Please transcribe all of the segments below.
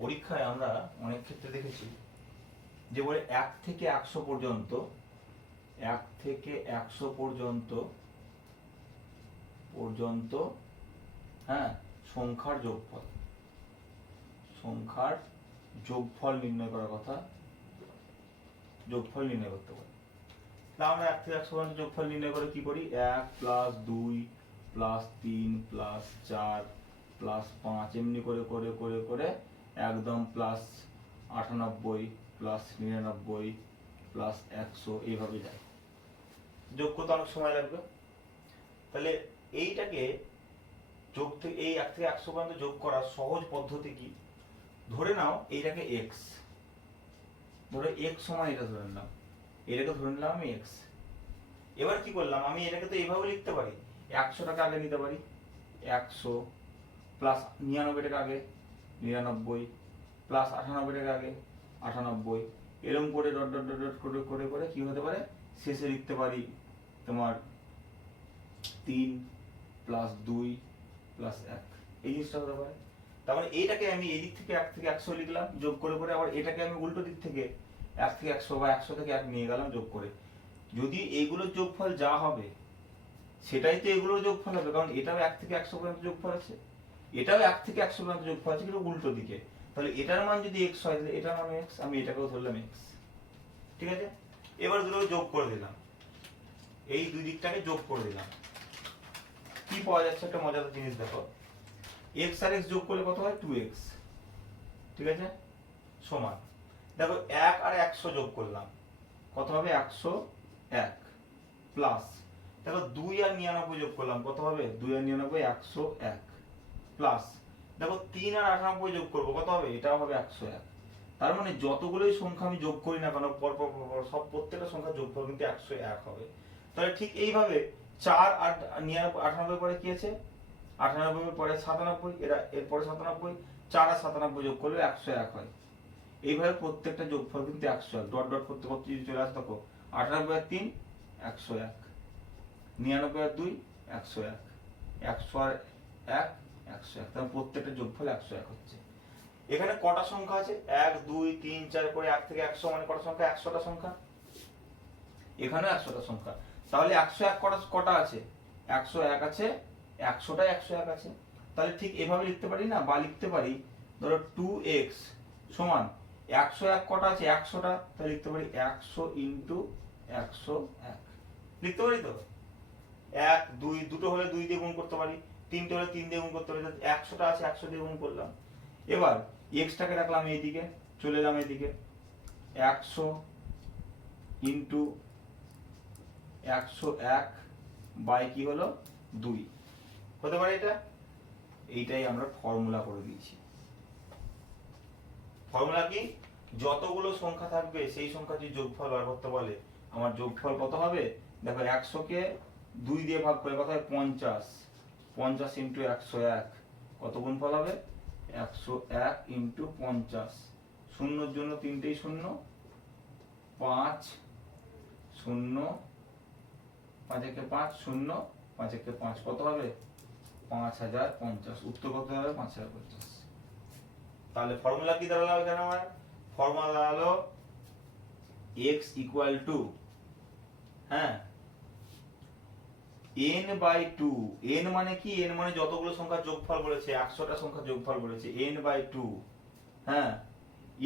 পরীক্ষায় আমরা অনেক ক্ষেত্রে দেখেছি যে বলে 1 থেকে 100 পর্যন্ত 1 থেকে 100 পর্যন্ত পর্যন্ত হ্যাঁ সংখ্যার যোগফল নির্ণয় করার কথা, যোগফল নির্ণয় করতে পারি। তা আমরা 1 থেকে 100 পর্যন্ত যোগফল নির্ণয় করে কি করি? 1 প্লাস 2 প্লাস 3 প্লাস 4 প্লাস 5 এমনি করে করে করে করে একদম প্লাস 98 প্লাস 99 প্লাস 100 এইভাবে যায়। যোগ করতে অনেক সময় লাগবে। তাহলে এইটাকে যোগ থেকে এই 1 থেকে 100 পর্যন্ত যোগ করার সহজ পদ্ধতি কি? ধরে নাও এইটাকে x, ধরো x সমান এটা ধরে নিলাম, এটাকে ধরে নিলাম আমি x। এবার কি করলাম, আমি এটাকে তো এইভাবে লিখতে পারি, 100 টাকা আগে নিতে পারি, 100 প্লাস 99 টাকা আগে 99 প্লাস 98 টাকা আগে 98, এরকম করে ডট ডট ডট ডট করে করে করে কি হতে পারে, শেষে লিখতে পারি তোমার 3 প্লাস 2 প্লাস 1, এই জিনিসটা হতে পারে। তার মানে এইটাকে আমি এই দিক থেকে 1 থেকে 100 লিখলাম যোগ করে করে, আবার এটাকে আমি উল্টো দিক থেকে 1 থেকে 100 বা 100 থেকে 1 নিয়ে গেলাম যোগ করে। যদি এইগুলোর যোগফল যা হবে সেটাই তো এগুলোর যোগফল হবে, কারণ এটাও 1 থেকে 100 পর্যন্ত যোগফল আছে, এটাও 1 থেকে 100 পর্যন্ত যোগফল আছে, কিন্তু উল্টো দিকে। তাহলে এটার মান যদি x হয় তাহলে এটার মান x, আমি এটাকেও ধরলাম x। ঠিক আছে, এবার দুটো যোগ করে দিলাম, এই দুই দিকটাকে যোগ করে দিলাম, কি পাওয়া যাচ্ছে? একটা মজাদার জিনিস দেখো, x আর x যোগ করলে কত হয়? 2x। ঠিক আছে, সমান, দেখো 1 আর 100 যোগ করলাম, কত হবে? 101 প্লাস, দেখো 2 আর 99 যোগ করলাম, কত হবে? 2 আর 99 101 প্লাস, দেখো 3 আর 98 যোগ করবো, কত হবে? এটাও হবে 101। তার মানে যতগুলোই সংখ্যা আমি যোগ করি না কেন পর পর পর সব প্রত্যেকটা সংখ্যা যোগফল কিন্তু 101 হবে। তাহলে ঠিক এইভাবে 4 আর 99 পরে কি আছে? 98 পরে 97, এরপরে 97, 4 আর 97 যোগ করলে 101 হয়। এইভাবে প্রত্যেকটা যোগফল কিন্তু 101, ডট ডট করতে করতে যদি চলে আসে, দেখো 98 আর 3 101, 99 আর 2 101, 100 আর 1 101, তাহলে প্রত্যেকটা যোগফল 101 হচ্ছে। এখানে কটা সংখ্যা আছে? 1 2 3 4 করে 1 থেকে 100 মানে কটা সংখ্যা? 100টা সংখ্যা। এখানে 100টা সংখ্যা, তাহলে 101 কটা আছে? 101 আছে, 100টাই 101 আছে। তাহলে ঠিক এভাবে লিখতে পারি না, বা লিখতে পারি ধরো 2x সমান 101 কটা আছে? 100টা, তাহলে লিখতে পারি 100 ইন্টু 101, লিখতে পারি তো। 1 2 দুটো হলে 2 দিয়ে গুণ করতে পারি, তিনটে হলে 3 দিয়ে গুণ করতে পারি, 100টা আছে 100 দিয়ে গুণ করলাম। এবার x টাকে রাখলাম এইদিকে, চলে এলাম এইদিকে, 100 ইন্টু 101 বাই কি হলো 2 হতে পারে এটা। এইটাই আমরা ফর্মুলা করে দিয়েছি। ফর্মুলা কি? যতগুলো সংখ্যা থাকবে সেই সংখ্যা যদি যোগফল বার করতে বলে, আমার যোগফল কত হবে? দেখো 100 কে 2 দিয়ে ভাগ করে কত হয়? 50, 50 ইন্টু 101 কত গুণফল হবে? 101 ইন্টু 50, শূন্যর জন্য তিনটেই শূন্য, 5 0 5 একে 5 0 5 একে 5 কত হবে? 5050, উত্তর কত হবে? 5050। তাহলে ফর্মুলা কি দাঁড়ালো এখানে? আমার ফর্মুলা দাঁড়ালো x ইকুয়াল টু হ্যাঁ n/2। n মানে কি? n মানে যতগুলো সংখ্যা যোগফল বলেছে, 100টা সংখ্যা যোগফল বলেছে, n/2 হ্যাঁ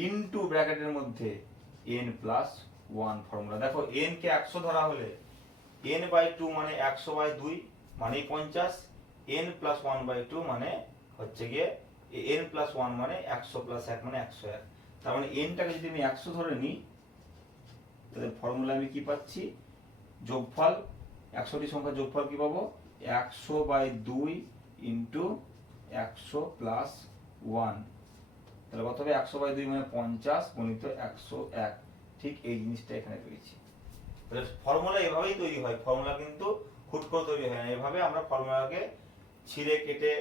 ইনটু ব্র্যাকেটের মধ্যে n প্লাস 1 ফর্মুলা। দেখো n কে 100 ধরা হলে n/2 মানে 100/2 মানে 50, n প্লাস 1/2 মানে হচ্ছে গিয়ে n প্লাস 1 মানে 100 প্লাস 1 মানে 101। তার মানে n টাকে যদি আমি 100 ধরে নিই, তাহলে ফর্মুলা আমি কি পাচ্ছি? যোগফল 100টি সংখ্যা যোগফল কি পাবো? 100/2 ইন্টু 100 প্লাস 1, তাহলে কত হবে? 100/2 মানে 50 গুণিত 101। ঠিক এই জিনিসটা এখানে পেয়েছি। তাহলে ফর্মুলা এভাবেই তৈরি হয়, ফর্মুলা কিন্তু হুট করে তৈরি হয় না, এভাবে আমরা ফর্মুলাকে ছিঁড়ে কেটে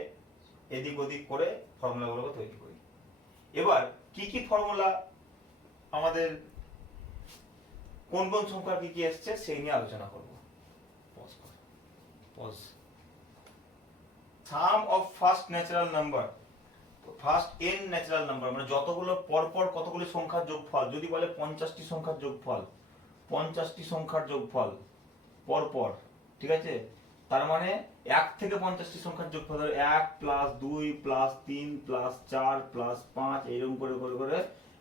এদিক ওদিক করে ফর্মুলাগুলোকে তৈরি করি। এবার কি কি ফর্মুলা আমাদের কোন কোন সংখ্যা কি কি এসছে সেই নিয়ে আলোচনা করব। সাম অফ ফার্স্ট ন্যাচারাল নাম্বার, তো ফার্স্ট n ন্যাচারাল নাম্বার মানে যতগুলো পরপর কতগুলি সংখ্যার যোগফল, যদি বলে 50টি সংখ্যার যোগফল, 50টি সংখ্যার যোগফল পরপর, ঠিক আছে, তার মানে 1 থেকে 50টি সংখ্যার যোগফল, 1 প্লাস 2 প্লাস 3 প্লাস 4 প্লাস 5 এইরকম করে করে করে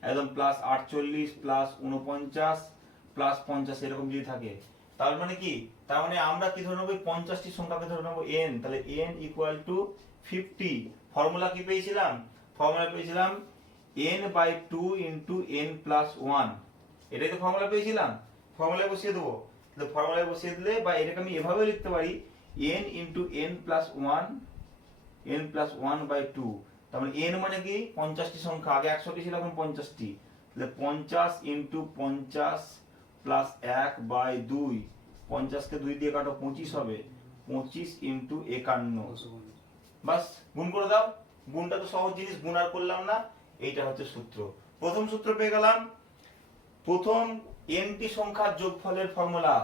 একদম প্লাস 48 প্লাস 49 প্লাস 50 এরকম যদি থাকে, তার মানে কি, তার মানে আমরা কি ধরে নেব, 50টি সংখ্যাকে ধরে নেব n, তাহলে n ইকুয়াল টু 50। ফর্মুলা কি পেয়েছিলাম, ফর্মুলা পেয়েছিলাম n/2 ইন্টু n প্লাস 1, এটাই তো ফর্মুলা পেয়েছিলাম, ফর্মুলায় বসিয়ে দেবো। তাহলে ফর্মুলায় বসিয়ে দিলে, বা এটাকে আমি এভাবে লিখতে পারি n into n plus 1, n plus 1/2, তার মানে n মানে কি 50টি সংখ্যা, আগে 100টি ছিল এখন 50টি, তাহলে 50 ইন্টু 50 প্লাস 1/2, 50কে 2 দিয়ে কাটো 25 হবে, 25 ইন্টু 51, বাস গুণ করে দাও। গুণটা তো সহজ জিনিস, গুণ আর করলাম না, এইটা হচ্ছে সূত্র। প্রথম সূত্র পেয়ে গেলাম, প্রথম nটি সংখ্যার যোগফলের ফর্মুলা,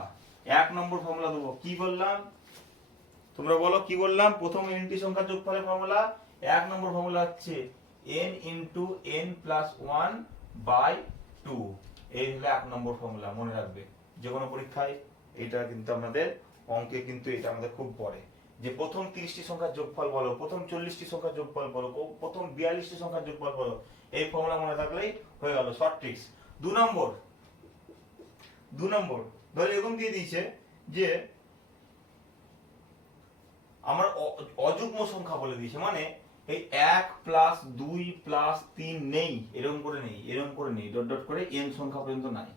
1 নম্বর ফর্মুলা দেবো। কি বললাম তোমরা বলো, কি বললাম? প্রথম nটি সংখ্যার যোগফলের ফর্মুলা 1 নম্বর ফর্মুলা হচ্ছে n ইন্টু n প্লাস 1/2, এই হলো 1 নম্বর ফর্মুলা, মনে রাখবে। যে কোনো পরীক্ষায় এটা কিন্তু আমাদের অঙ্কে কিন্তু এটা আমাদের খুব পড়ে, যে প্রথম 30টি সংখ্যার যোগফল বলো, প্রথম 40টি সংখ্যার যোগফল বলো, প্রথম 42টি সংখ্যার যোগফল বলো, এই ফর্মুলা মনে থাকলেই হয়ে গেল, শর্ট ট্রিক্স। 2 নম্বর ধরে এরকম দিয়ে দিয়েছে যে আমার অযুগ্ম সংখ্যা বলে দিয়েছে, মানে এই 1 প্লাস 2 প্লাস 3 নেই, এরকম করে নেই, এরকম করে নেই, ডট ডট করে n সংখ্যা পর্যন্ত নাই।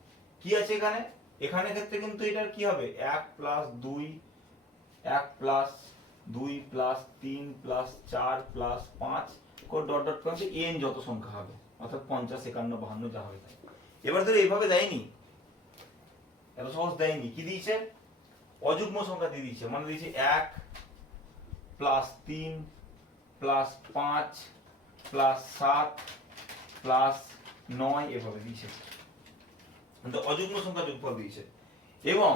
কি আছে এখানে, এখানে ক্ষেত্রে কিন্তু এটার কি হবে, 1 প্লাস 2 প্লাস 3 প্লাস 4 প্লাস 5 করে ডট ডট করে n যত সংখ্যা হবে, অর্থাৎ 50 51 52 যা হবে তাই। এবার ধরো এইভাবে দেয়নি, এত সহজ দেয়নি, কি দিয়েছে, অযুগ্ম সংখ্যা দিয়ে দিয়েছে, মানে দিয়েছে 1 প্লাস 3 প্লাস 5 প্লাস 7 প্লাস 9 এভাবে দিয়েছে, কিন্তু অযুগ্ম সংখ্যা যোগফল দিয়েছে। এবং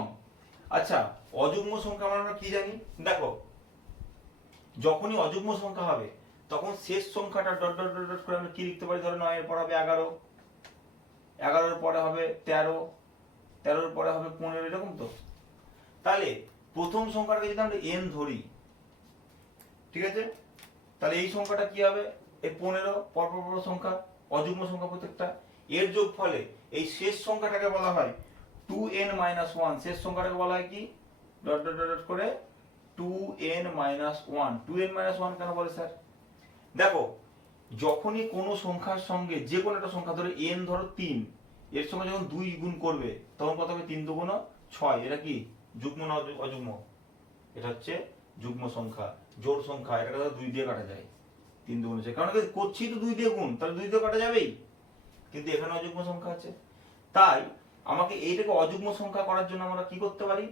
আচ্ছা, অযুগ্ম সংখ্যা আমরা কি জানি, দেখো যখনই অযুগ্ম সংখ্যা হবে তখন শেষ সংখ্যাটা ডট ডট ডট ডট করে আমরা কি লিখতে পারি, ধরো 9 এর পর হবে 11, 11 এর পরে হবে 13, 13 এর পরে হবে 15, এরকম তো। তাহলে প্রথম সংখ্যাটাকে যদি আমরা n ধরি, ঠিক আছে, তাহলে এই সংখ্যাটা কি হবে, এই 15 পরপর সংখ্যা, অযুগ্ম সংখ্যা প্রত্যেকটা, এর যোগফলে এই শেষ সংখ্যাটাকে বলা হয় 2n - 1, শেষ সংখ্যাটাকে বলা হয় কি, ডট ডট ডট করে 2n - 1, 2n - 1 কেন বলে স্যার, দেখো যখনই কোনো সংখ্যার সঙ্গে, যে কোনো একটা সংখ্যা ধরো n ধরো 3, এর সঙ্গে যখন 2 গুণ করবে তখন কত হবে, 3 × 2 = 6, এটা কি যুগ্ম না অযুগ্ম, এটা হচ্ছে যুগ্ম সংখ্যা, জোড় সংখ্যা, এটাকে 2 দিয়ে কাটা যায়, 3 × 2 = 6, কারণ করছি তো 2 দিয়ে গুণ, তাহলে 2 দিয়ে কাটা যাবেই, কিন্তু এখানে অযুগ্ম সংখ্যা আছে। তাই আমাকে এইটাকে অযুগ্ম সংখ্যা করার জন্য আমরা কি করতে পারি,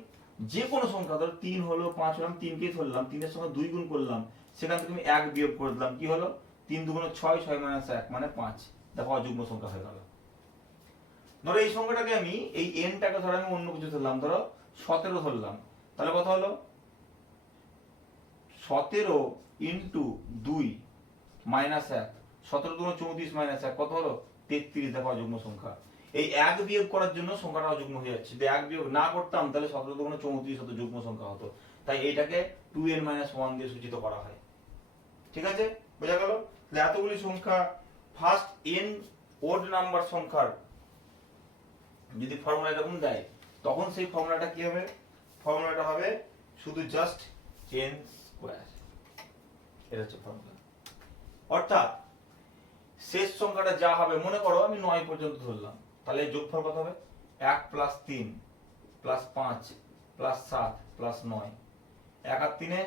যে কোনো সংখ্যা ধরো 3 হলো, 5 হলো, 3কেই ধরলাম, 3 এর সঙ্গে 2 গুণ করলাম, সেখান থেকে আমি 1 বিয়োগ করে দিলাম, কি হলো, 3 × 2 = 6, 6 - 1 মানে 5, দেখো অযুগ্ম সংখ্যা হয়ে গেল। ধরো এই সংখ্যাটাকে আমি, এই n-টাকে ধরো আমি অন্য কিছু ধরলাম, ধরো 17 ধরলাম, তাহলে কত হলো, 17 ইন্টু 2 মাইনাস 1, 17 × 2 = 34 মাইনাস 1 কত হলো, 33, দেখো অযুগ্ম সংখ্যা। এই 1 বিয়োগ করার জন্য সংখ্যাটা অযুগ্ম হয়ে যাচ্ছে, যদি 1 বিয়োগ না করতাম তাহলে 17 × 2 = 34 হতো, যুগ্ম সংখ্যা হতো। তাই এইটাকে 2n - 1 দিয়ে সূচিত করা হয়, ঠিক আছে, বোঝা গেল। তাহলে এতগুলি সংখ্যা, ফার্স্ট n ওড নাম্বার সংখ্যার যদি ফর্মুলা এরকম দেয়, তখন সেই ফর্মুলাটা কি হবে, ফর্মুলাটা হবে শুধু জাস্ট n স্কয়ার, এটা হচ্ছে ফর্মুলা। অর্থাৎ শেষ সংখ্যাটা যা হবে, মনে করো আমি 9 পর্যন্ত ধরলাম, তাহলে যোগফল কত হবে, 1 + 3 + 5 + 7 + 9, 1 আর 3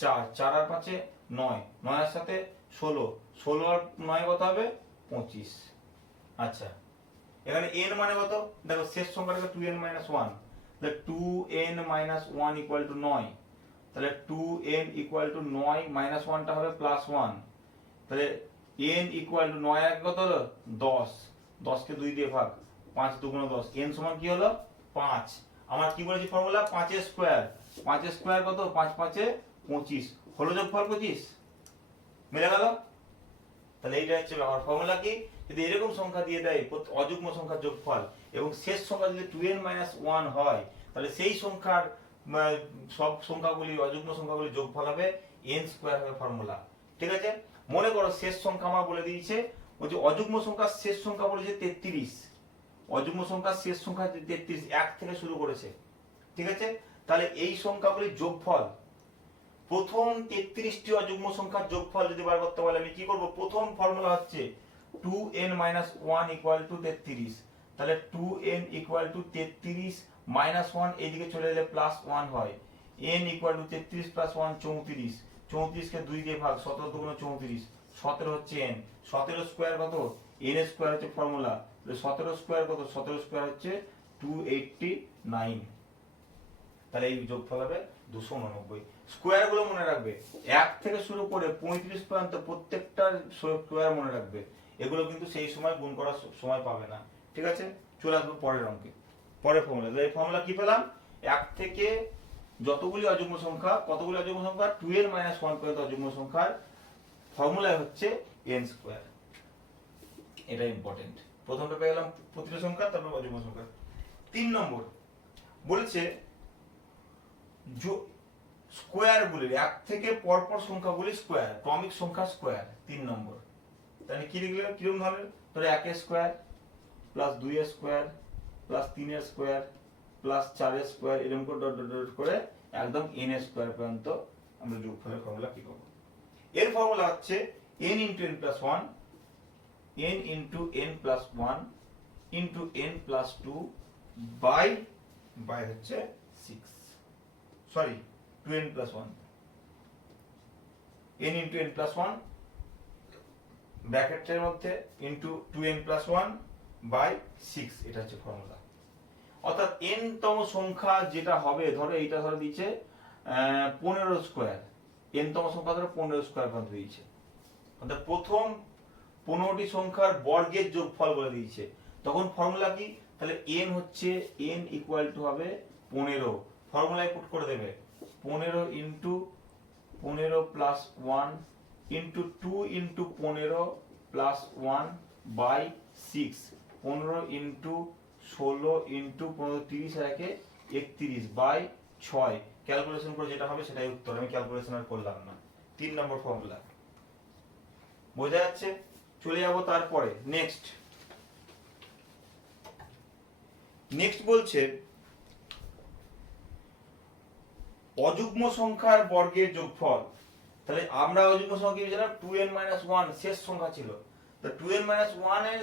4, 4 আর 5 9, 9 এর সাথে 16, 16 আর 9 কত হবে, 25। আচ্ছা, এখানে n মানে কত, দেখো শেষ সংখ্যাটাকে 2n - 1, তাহলে 2n - 1 = 9, তাহলে 2n = 9 - 1টা হবে +1, তাহলে n = 9 আর কত হলো, 10, 10 কে 2 দিয়ে ভাগ, 5 × 2 = 10, n সমান কি হলো, 5। আমার কি বলেছি ফর্মুলা, 5 এর স্কয়ার, 5 এর স্কয়ার কত, 5 × 5 = 25, হলো যোগফল 25, মিলে গেল। তাহলে এইটা হচ্ছে আমার ফর্মুলা কি, যদি এরকম সংখ্যা দিয়ে দেয় অযুগ্ম সংখ্যার যোগফল এবং শেষ সংখ্যা যদি 2n-1 হয়, তাহলে সেই সংখ্যার সব সংখ্যাগুলি অযুগ্ম সংখ্যাগুলি যোগফল হবে n স্কয়ার হবে ফর্মুলা। ঠিক আছে, মনে করো শেষ সংখ্যা আমার বলে দিয়েছে, ওই যে অযুগ্ম সংখ্যার শেষ সংখ্যা বলেছে 33, অযুগ্ম সংখ্যার শেষ সংখ্যা 33, 1 থেকে শুরু করেছে। ঠিক আছে, তাহলে এই সংখ্যাগুলির যোগফল, প্রথম 33টি অযুগ্ম সংখ্যার যোগফল যদি বার করতে বলে আমি কি করব, প্রথম ফর্মুলা হচ্ছে 2n-1 = 33, তাহলে 2n = 33 -1 এইদিকে চলে এলে +1 হয়, n = 33 + 1 34, 34 কে 2 দিয়ে ভাগ, 17 × 2 = 34, 17 হচ্ছে n, 17 স্কয়ার কত, n স্কয়ার হচ্ছে ফর্মুলা, তাহলে 17 স্কয়ার কত, 17 স্কয়ার হচ্ছে 289, তাহলে এই যোগফল হবে 289। স্কয়ার গুলো মনে রাখবে, 1 থেকে শুরু করে 35 পর্যন্ত প্রত্যেকটার স্কয়ার মনে রাখবে, এগুলো কিন্তু সেই সময় গুণ করার সময় পাবে না। ঠিক আছে, চলে আসবো পরের অঙ্কে, পরের ফর্মুলা। এই ফর্মুলা কি পেলাম, 1 থেকে যতগুলি অযুগ্ম সংখ্যা, কতগুলি অযুগ্ম সংখ্যা, 2n-1 পর্যন্ত অযুগ্ম সংখ্যার ফর্মুলা হচ্ছে n স্কয়ার। এটা ইম্পর্টেন্ট। প্রথমটা পেয়ে গেলাম প্রতিটা সংখ্যা, তারপর অযুগ্ম সংখ্যা। 3 নম্বর বলেছে স্কয়ার গুলি, 1 থেকে পরপর সংখ্যাগুলি স্কয়ার, ক্রমিক সংখ্যা স্কয়ার। 3 নম্বর, তাহলে কি লিখলে, কিরকম ধরনের, ধরো 1 এর স্কয়ার প্লাস 2 এর স্কয়ার প্লাস 3 এর স্কয়ার প্লাস 4 এর স্কয়ার, এরকম করে ডট ডট ডট করে একদম n এর স্কয়ার পর্যন্ত আমরা যোগফলের ফর্মুলা কি করব। এর ফর্মুলা হচ্ছে n × n + 1 n × n + 1 × n + 2 by হচ্ছে 6, সরি 2n + 1, n × n + 1 ব্র্যাকেটের মধ্যে ইনটু 2n + 1 বাই 6, এটা হচ্ছে ফর্মুলা। অর্থাৎ n তম সংখ্যা যেটা হবে, ধরো এইটা ধরো দিয়েছে 15 স্কয়ার, n তম সংখ্যা ধরো 15 স্কয়ার পর্যন্ত দিয়েছে, অর্থাৎ প্রথম 15টি সংখ্যার বর্গের যোগফল বলে দিয়েছে, তখন ফর্মুলা কি, তাহলে n হচ্ছে n = হবে 15, ফর্মুলায় পুট করে দেবে 15 × 15 + 1 × 2 × 15 + 1 বাই 6, 15 × 16 × 15, 30 আর 1 31 বাই 6, ক্যালকুলেশন করে যেটা হবে সেটাই উত্তর, আমি ক্যালকুলেশন আর করলাম না। 3 নম্বর ফর্মুলা বোঝা যাচ্ছে। চলে যাব তারপরে নেক্সট বলছে অযুগ্ম সংখ্যার বর্গের যোগফল। তাহলে আমরা অযুগ্ম সংখ্যা কি জানলাম, 2n-1 শেষ সংখ্যা ছিল, তো 2n-1 এর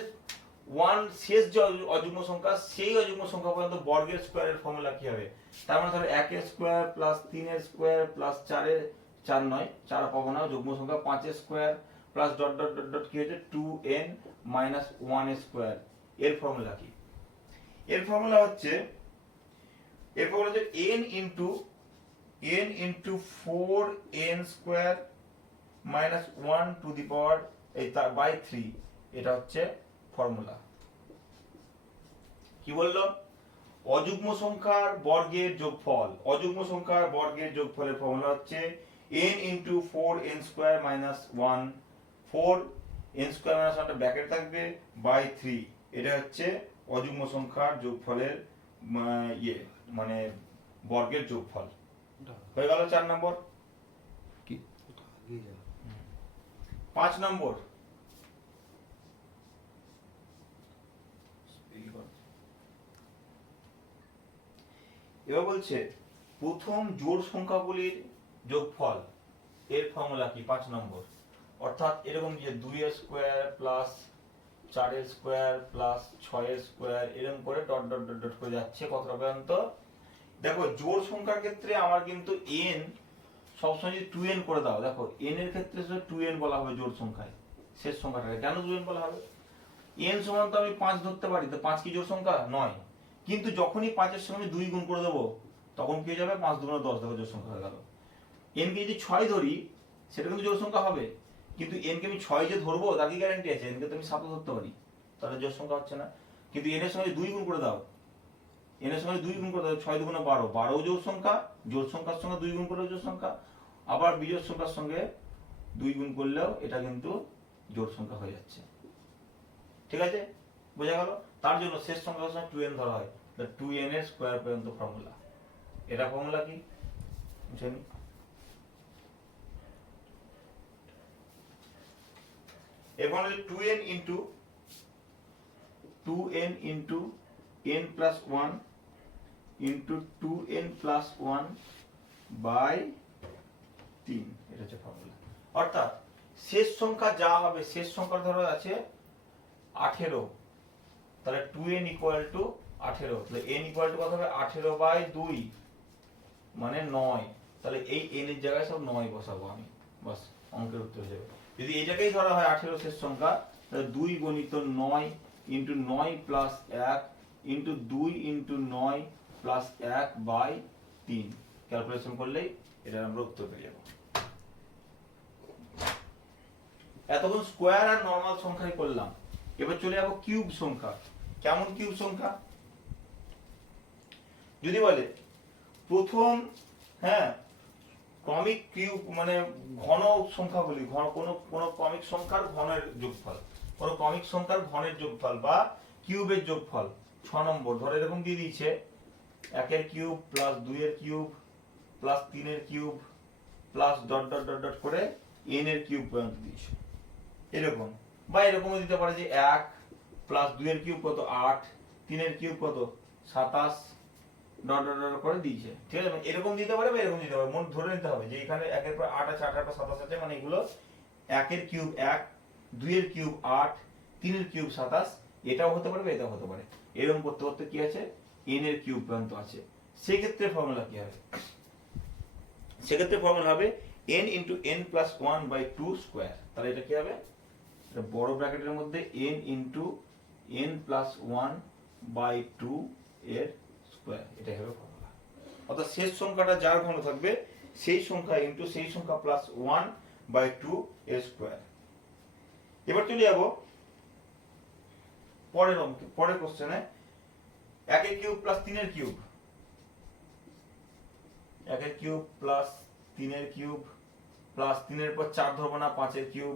1 শেষ যে অযুগ্ম সংখ্যা, সেই অযুগ্ম সংখ্যা পর্যন্ত বর্গের স্কয়ারের ফর্মুলা কি হবে, তার মানে ধরো 1 এর স্কয়ার প্লাস 3 এর স্কয়ার প্লাস 4 এর 4 নয় 4 পাবো না, যুগ্ম সংখ্যা 5 এর square plus dot dot dot dot কি হচ্ছে 2n-1 এর স্কয়ার। এর ফর্মুলা কি, এর ফর্মুলা হচ্ছে n × 4n² - 1 to the power by 3, এটা হচ্ছে ফর্মুলা। কি বললো, অযুগ্ম সংখ্যার বর্গের যোগফল, অযুগ্ম সংখ্যার বর্গের যোগফলের ফর্মুলা হচ্ছে n × 4n² - 1, 4n² - 1টা ব্র্যাকেট থাকবে বাই 3, এটা হচ্ছে অযুগ্ম সংখ্যার যোগফলের মানে বর্গের যোগফল। হয়ে গেল 4 নম্বর। 5 নম্বর, এবার বলছে প্রথম জোড় সংখ্যাগুলির যোগফল, এর ফর্মুলা কি 5 নম্বর। অর্থাৎ এরকম যে 2 এর স্কয়ার প্লাস 4 এর স্কয়ার প্লাস 6 এর স্কয়ার, এরকম করে ডট ডট ডট ডট করে যাচ্ছে কতটা পর্যন্ত। দেখো জোড় সংখ্যার ক্ষেত্রে আমার কিন্তু n সবসময় যদি 2n করে দাও, দেখো n এর ক্ষেত্রে 2n বলা হবে জোড় সংখ্যায়, শেষ সংখ্যাটাকে কেন 2n বলা হবে, n সমান তো আমি 5 ধরতে পারি, তো 5 কি জোড় সংখ্যা নয়, কিন্তু যখনই 5 এর সঙ্গে 2 গুণ করে দেবো তখন কি হয়ে যাবে, 5 × 10 দেখো জোড় সংখ্যা হয়ে গেল। n কে যদি 6 ধরি সেটা কিন্তু জোড় সংখ্যা হবে, কিন্তু n কে আমি 6 যে ধরবো তার কি গ্যারান্টি আছে, n কে তো আমি 7 ধরতে পারি, তাহলে জোড় সংখ্যা হচ্ছে না। কিন্তু n এর সঙ্গে 2 গুণ করে দাও, n এর সঙ্গে 2 গুণ করে দাও, 6 × 2 = 12, 12 জোড় সংখ্যা, জোড় সংখ্যার সঙ্গে 2 গুণ করলেও জোড় সংখ্যা, আবার বিজোড় সংখ্যার সঙ্গে 2 গুণ করলেও এটা কিন্তু জোড় সংখ্যা হয়ে যাচ্ছে। ঠিক আছে, বোঝা গেল? তার জন্য শেষ সংখ্যার সময় 2n ধরা হয়, 2n এর স্কোয়ার পর্যন্ত ফর্মুলা। এটা ফর্মুলা কি জানি? এখন 2n into n plus 1 into 2n plus 1 by 3, এটা হচ্ছে ফর্মুলা। অর্থাৎ শেষ সংখ্যা যা হবে, শেষ সংখ্যা ধরো আছে 18, তাহলে 2n ইকুয়াল টু 18, তাহলে n ইকুয়াল টু কত হবে? 18 বাই 2 মানে 9, তাহলে এই n এর জায়গায় সব 9 বসাবো আমি, বাস অঙ্কের উত্তর হয়ে যাবে। যদি এটাকেই ধরা হয় 18 শেষ সংখ্যা, তাহলে 2 গুণিত 9 into 9 plus 1 into 2 into 9 plus 1 by 3, calculation করলেই এটা আমরা উত্তর পেয়ে যাব। এতক্ষণ স্কোয়ার আর নরমাল সংখ্যাই করলাম, এবার চলে যাবো কিউব সংখ্যা। কেমন কিউব সংখ্যা? যদি বলে প্রথম, হ্যাঁ, ক্রমিক কিউব মানে ঘন সংখ্যাগুলি, কোন ক্রমিক সংখ্যার ঘনের যোগফল, কোন ক্রমিক সংখ্যার ঘনের যোগফল বা কিউবের যোগফল 6 নম্বর ধরে এরকম দিয়ে দিয়েছে, 1 এর কিউব প্লাস 2 এর কিউব প্লাস 3 এর cube plus dot dot dot dot করে n এর কিউব পর্যন্ত দিয়েছে এরকম। বা এরকমও দিতে পারে যে 1 প্লাস 2 এর কিউব কত 8, 3 এর কিউব কত 27 ডট ডট ডট করে দিয়েছে। ঠিক আছে, এরকম দিতে পারে বা এরকম দিতে পারে, মন ধরে নিতে হবে যে এখানে 1 এর পর 8 আছে, 8 এর পর 27 আছে, মানে এগুলো 1 এর কিউব 1, 2 এর কিউব 8, 3 এর কিউব 27, এটাও হতে পারে এটাও হতে পারে। এরকম করতে করতে কি আছে, n এর কিউব পর্যন্ত আছে। সেই ক্ষেত্রে ফর্মুলা কি হবে? সেক্ষেত্রে ফর্মুলা হবে n into n plus 1 by 2 square. তাহলে এটা কি হবে? এটা বড় ব্র্যাকেটের মধ্যে n into n plus 1 by 2 এর স্কোয়ার, এটা হবে ফর্মুলা। অর্থাৎ শেষ সংখ্যাটা যার ঘন থাকবে সেই সংখ্যা ইন্টু সেই সংখ্যা প্লাস 1 বাই 2 এর স্কোয়ার। এবার চলে যাব পরের কোশ্চেনে, 1 এর কিউব প্লাস 3 এর কিউব, 1 এর কিউব প্লাস 3 এর কিউব প্লাস 3 এর পর 4 ধরবো না, 5 এর কিউব,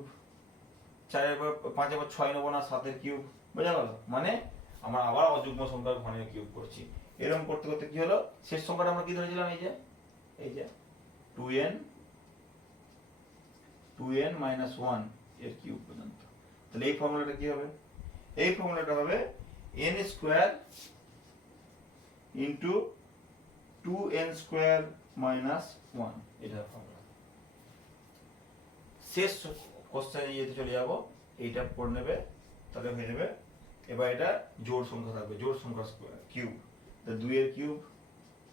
4 এর পর 5 এর পর 6 নেবো না, 7 এর কিউব। বোঝা গেল? মানে আমরা আবার অযুগ্ম সংখ্যার ঘনের কিউব করছি। এরকম করতে করতে কি হলো, শেষ সংখ্যাটা আমরা কি ধরেছিলাম? এই যে 2n মাইনাস 1 এর কিউব পর্যন্ত। তাহলে এই ফর্মুলাটা কি হবে? এই ফর্মুলাটা হবে n square into 2n square minus 1, এটা ফর্মুলা। শেষ কোশ্চেনে যেতে চলে যাব, এইটা পড়ে নেবে, তাহলে হয়ে যাবে। এবার এটা জোড় সংখ্যা থাকবে, জোড় সংখ্যা স্কোয়ার কিউব, 2 এর কিউব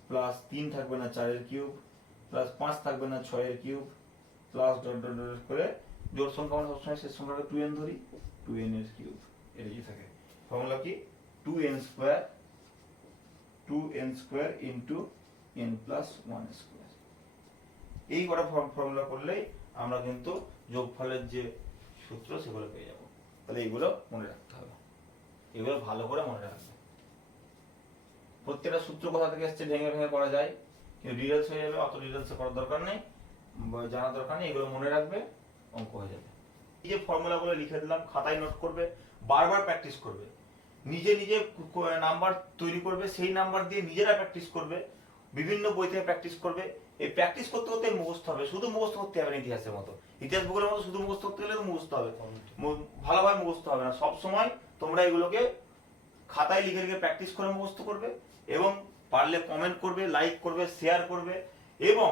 প্লাস 3 থাকবে না 4 এর কিউব প্লাস 5 থাকবে না 6 এর cube plus dot dot dot করে জোড় সংখ্যা আমরা সবসময় শেষ সংখ্যাটা 2n ধরি, 2n এর কিউব, এটা কি থাকে। ফর্মুলা কি? 2n square into n plus 1 square. এই কটা ফর্মুলা করলেই আমরা কিন্তু যোগফলের যে সূত্র সেগুলো পেয়ে যাব। তাহলে এইগুলো মনে রাখতে হবে, এগুলো ভালো করে মনে রাখবে। প্রত্যেকটা সূত্র কোথা থেকে এসছে ভেঙে ভেঙে করা যায়, কিন্তু ডিটেলস হয়ে যাবে, অত ডিটেলসে করার দরকার নেই, জানার দরকার নেই, এগুলো মনে রাখবে, অঙ্ক হয়ে যাবে। এই যে ফর্মুলাগুলো লিখে দিলাম, খাতায় নোট করবে, বারবার প্র্যাকটিস করবে, নিজে নিজে নাম্বার তৈরি করবে, সেই নাম্বার দিয়ে নিজেরা প্র্যাকটিস করবে, বিভিন্ন বই থেকে প্র্যাকটিস করবে। এই প্র্যাকটিস করতে করতে মুখস্থ হবে, শুধু মুখস্থ করতে হবে না ইতিহাসের মতো, ইতিহাস ভূগোলের মতো শুধু মুখস্থ করতে গেলে তো মুখস্থ হবে, ভালোভাবে মুখস্থ হবে না। সব সময় তোমরা এগুলোকে খাতায় লিখে লিখে প্র্যাকটিস করে মুখস্থ করবে, এবং পারলে কমেন্ট করবে, লাইক করবে, শেয়ার করবে, এবং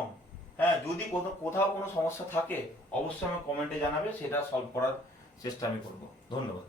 হ্যাঁ, যদি কোথাও কোনো সমস্যা থাকে অবশ্যই আমাকে কমেন্টে জানাবে, সেটা সলভ করার চেষ্টা আমি করব। ধন্যবাদ।